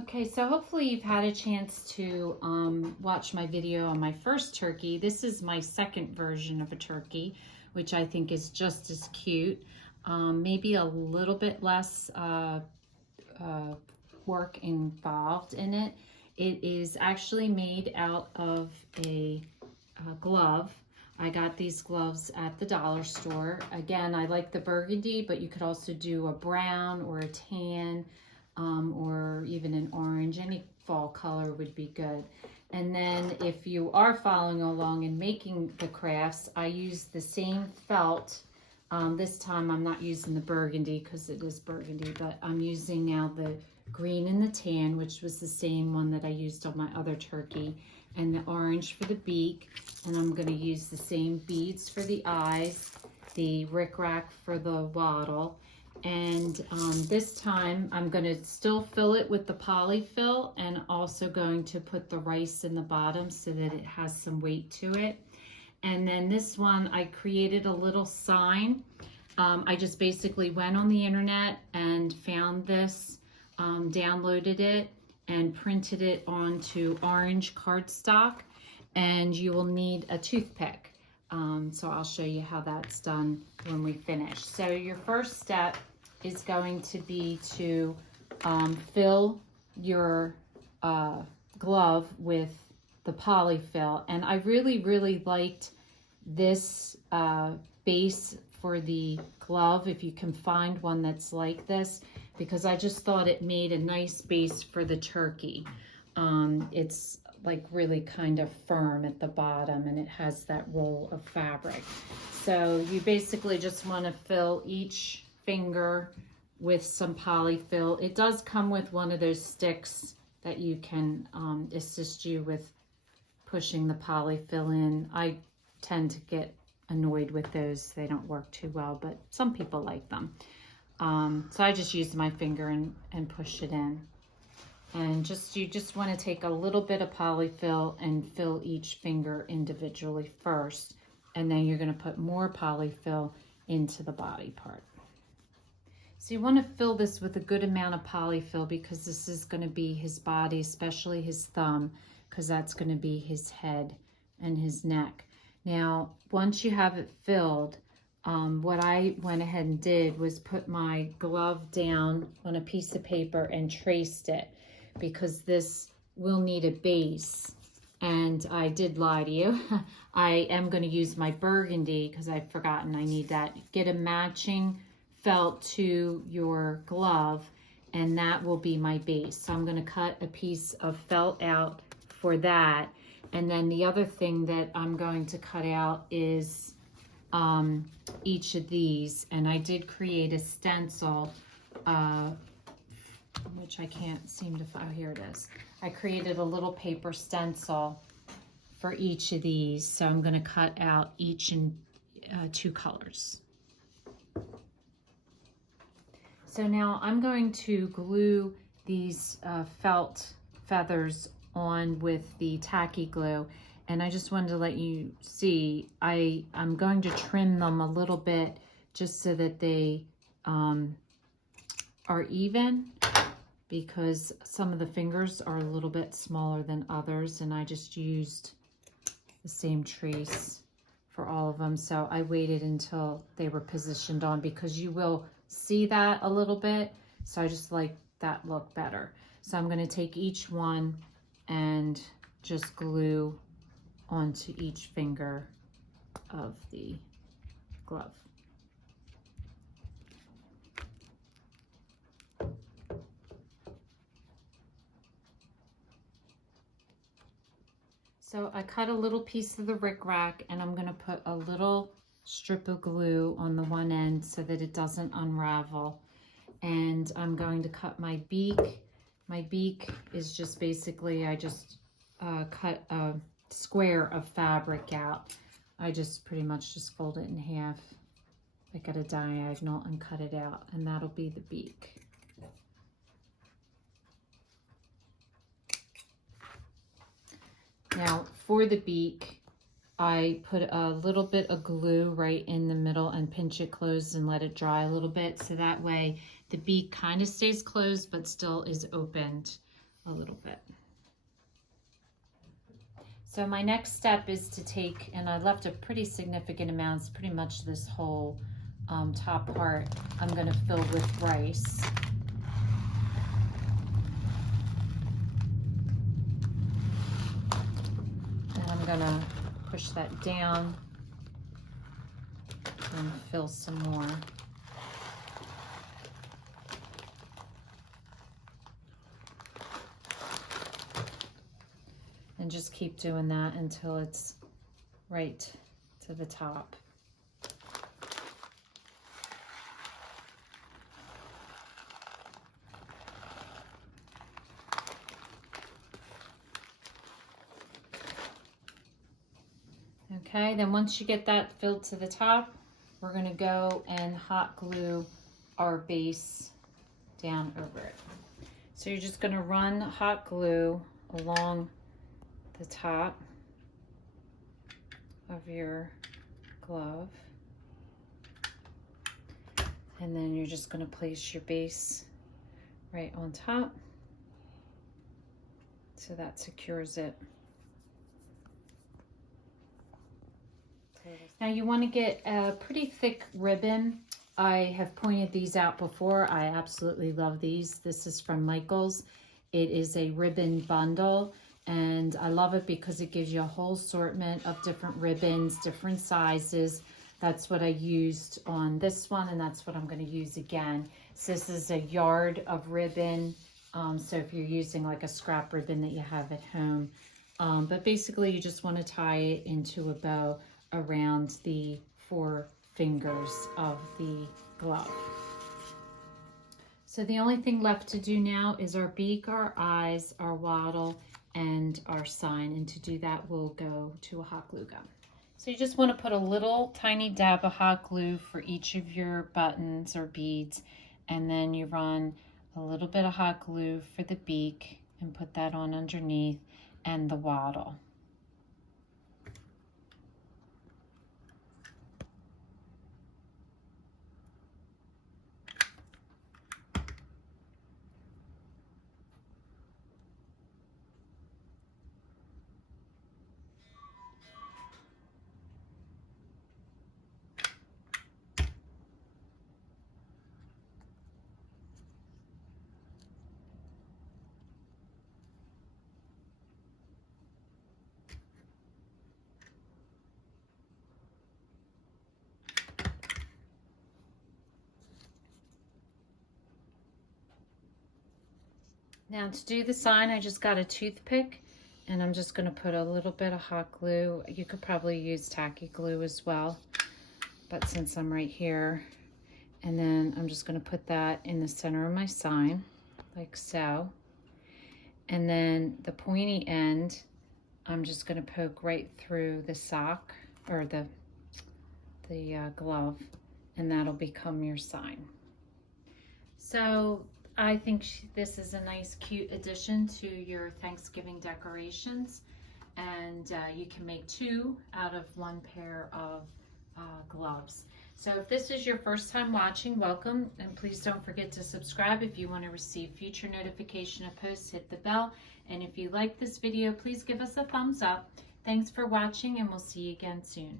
Okay, so hopefully you've had a chance to watch my video on my first turkey. This is my second version of a turkey, which I think is just as cute. Maybe a little bit less work involved in it. It is actually made out of a glove. I got these gloves at the dollar store. Again, I like the burgundy, but you could also do a brown or a tan. Or even an orange. Any fall color would be good. And then if you are following along and making the crafts, I use the same felt. This time I'm not using the burgundy because it is burgundy, but I'm using now the green and the tan, which was the same one that I used on my other turkey, and the orange for the beak. And I'm going to use the same beads for the eyes, the rickrack for the wattle. And this time I'm going to still fill it with the polyfill and also going to put the rice in the bottom so that it has some weight to it. And then this one I created a little sign. I just basically went on the internet and found this, downloaded it and printed it onto orange cardstock, and you will need a toothpick. So I'll show you how that's done when we finish. So your first step is going to be to fill your glove with the polyfill. And I really liked this base for the glove, if you can find one that's like this, because I just thought it made a nice base for the turkey. It's like really kind of firm at the bottom, and it has that roll of fabric. So you basically just want to fill each finger with some polyfill. It does come with one of those sticks that you can assist you with pushing the polyfill in. I tend to get annoyed with those. They don't work too well, but some people like them. So I just used my finger and push it in. And you just want to take a little bit of polyfill and fill each finger individually first. And then you're going to put more polyfill into the body part. So you want to fill this with a good amount of polyfill because this is going to be his body, especially his thumb, because that's going to be his head and his neck. Now, once you have it filled, what I went ahead and did was put my glove down on a piece of paper and traced it, because this will need a base. And I did lie to you. I am going to use my burgundy because I'd forgotten I need that. Get a matching felt to your glove, and that will be my base. So I'm going to cut a piece of felt out for that. And then the other thing that I'm going to cut out is each of these. And I did create a stencil, which I can't seem to find. Oh, here it is. I created a little paper stencil for each of these. So I'm going to cut out each in 2 colors. So now I'm going to glue these felt feathers on with the tacky glue. And I just wanted to let you see, I'm going to trim them a little bit just so that they are even, because some of the fingers are a little bit smaller than others, and I just used the same trace for all of them. So I waited until they were positioned on, because you will see that a little bit. So I just like that look better. So I'm going to take each one and just glue onto each finger of the glove. So I cut a little piece of the rickrack, and I'm going to put a little strip of glue on the one end so that it doesn't unravel. And I'm going to cut my beak. My beak is just basically, I just cut a square of fabric out. I just pretty much just fold it in half, like at a diagonal, and cut it out, and that'll be the beak. Now for the beak, I put a little bit of glue right in the middle and pinch it closed and let it dry a little bit, so that way the beak kind of stays closed but still is opened a little bit. So my next step is to take, and I left a pretty significant amount, it's pretty much this whole top part, I'm going to fill with rice. And I'm going to push that down and fill some more. And just keep doing that until it's right to the top. Okay, then once you get that filled to the top, we're going to go and hot glue our base down over it. So you're just going to run hot glue along the top of your glove, and then you're just going to place your base right on top so that secures it. Now you want to get a pretty thick ribbon. I have pointed these out before. I absolutely love these. This is from Michaels. It is a ribbon bundle, and I love it because it gives you a whole assortment of different ribbons, different sizes. That's what I used on this one, and that's what I'm going to use again. So this is a yard of ribbon. So if you're using like a scrap ribbon that you have at home, but basically you just want to tie it into a bow around the 4 fingers of the glove. So the only thing left to do now is our beak, our eyes, our wattle, and our sign, and to do that we'll go to a hot glue gun. So you just want to put a little tiny dab of hot glue for each of your buttons or beads, and then you run a little bit of hot glue for the beak and put that on underneath, and the wattle. Now to do the sign, I just got a toothpick, and I'm just going to put a little bit of hot glue. You could probably use tacky glue as well, but since I'm right here, and then I'm just going to put that in the center of my sign, like so. And then the pointy end, I'm just going to poke right through the sock, or the glove, and that'll become your sign. So I think this is a nice, cute addition to your Thanksgiving decorations, and you can make 2 out of 1 pair of gloves. So if this is your first time watching, welcome, and please don't forget to subscribe. If you want to receive future notification of posts, hit the bell, and if you like this video, please give us a thumbs up. Thanks for watching, and we'll see you again soon.